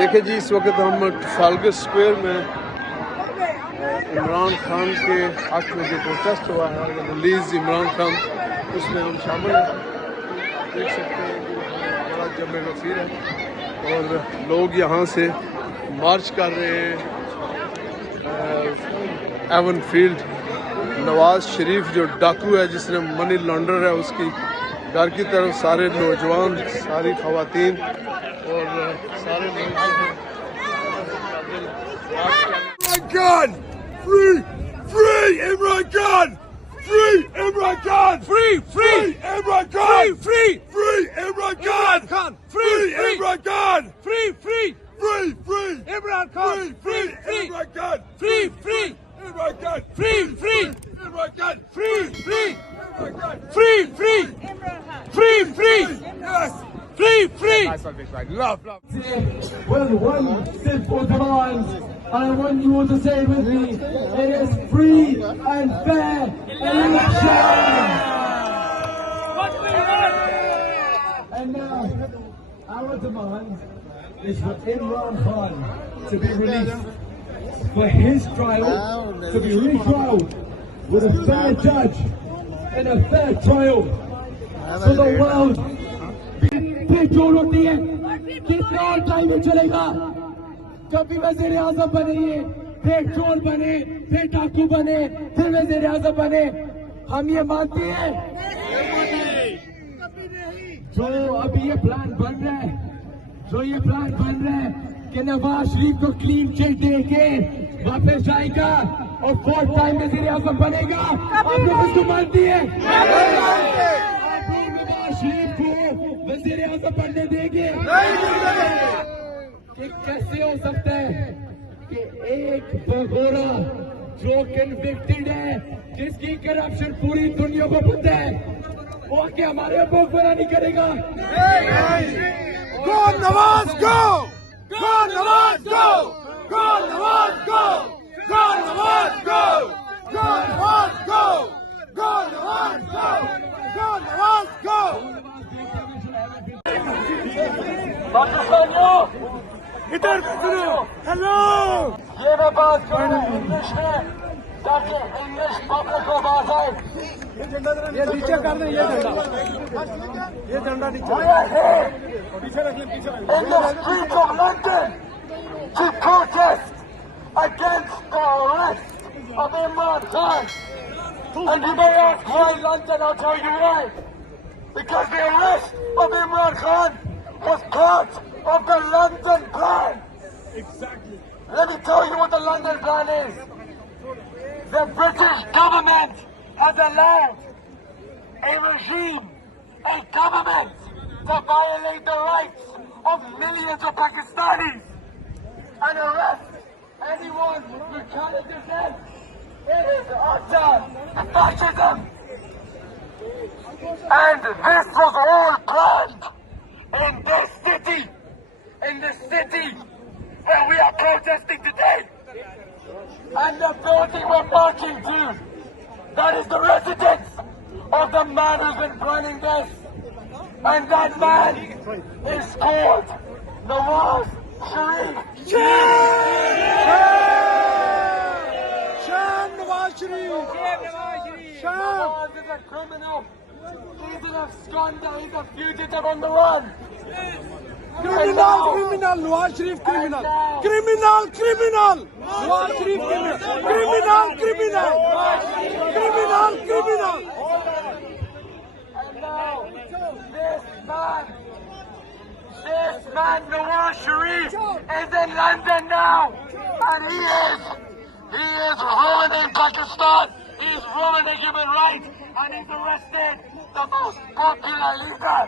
देखिए जी, इस वक्त हम ट्रफालगर स्क्वायर में इमरान खान के हक में जो प्रोटेस्ट हुआ है, रिलीज इमरान खान, उसमें हम शामिल हैं। देख सकते हैं कि बड़ा जमे गफीर है और लोग यहाँ से मार्च कर रहे हैं। एवन फील्ड नवाज शरीफ जो डाकू है, जिसने मनी लॉन्डर है, उसकी घर की तरफ सारे नौजवान, सारी खवातीन और सारे लोग Imran Khan! Free! Free Imran Khan! Free Imran Khan! Free! Free Imran Khan! Free! Free Imran Khan! Free Imran Khan! Free! Free! Free! Free Imran Khan! Free! Imran Khan! Free! Free Imran Khan! Free! Free Imran Khan! Free! Free Imran Khan! Free! Free Free! Free! Yes! Free! Free! Love! Well, one simple demand, and I want you all to say it with me. It is free and fair election. And now, our demand is for Imran Khan to be released, for his trial to be retrialed with a fair judge in a fair trial, so the world. फिर जोड़ होती है, कितना और time चलेगा? जब भी वज़ीर आज़म बने, फिर चोर बने, फिर डाकू बने, फिर वज़ीर आज़म बने, हम ये मानते हैं? जो अभी ये प्लान बन रहा है, कि नवाज शरीफ को क्लीन चिट देके वापस जाएगा और 4th टाइम वज़ीर आज़म बनेगा, आप लोग इसको मानती है? शरीफ को वज़ीर आज़म बनने देंगे? कि कैसे हो सकता है कि एक भगोड़ा जो कन्विक्टेड है, जिसकी करप्शन पूरी दुनिया को पता है, वो आके हमारे ऊपर बुरा नहीं करेगा? Go Nawaz, go! Go Nawaz, go! Go Nawaz, go! Go Nawaz, go! Go Nawaz, go! Go Nawaz, go! Go Nawaz, go! पाकिस्तानियों, इधर सुनो, हेलो। ये मैं बात कर रहा हूँ इंग्लिश में, ताकि इंग्लिश पब्लिक को बात आए। ये नीचे कर दे, ये झंडा नीचे। पीछे रख ले, पीछे रख ले। In the streets of London to protest against the arrest of Imran Khan. And you may ask why London, I'll tell you why. Because the arrest of Imran Khan was part of the London plan. Exactly. Let me tell you what the London plan is. The British government has allowed a regime, a government, to violate the rights of millions of Pakistanis and arrest anyone who challenges them. It is utter fascism. And this was all planned in this city, where we are protesting today. And the building we're marching to, that is the residence of the man who's been planning this. And that man is called Nawaz Sharif. Sham Nawaz Sharif. Nawaz is a criminal. He's an absconder. He's a fugitive on the run. Criminal, Nawaz Sharif criminal. Criminal. Nawaz Sharif criminal. Criminal. And now, this man, Nawaz Sharif, is in London now. And he is ruining Pakistan. He is ruining human rights. And he's arrested the most popular leader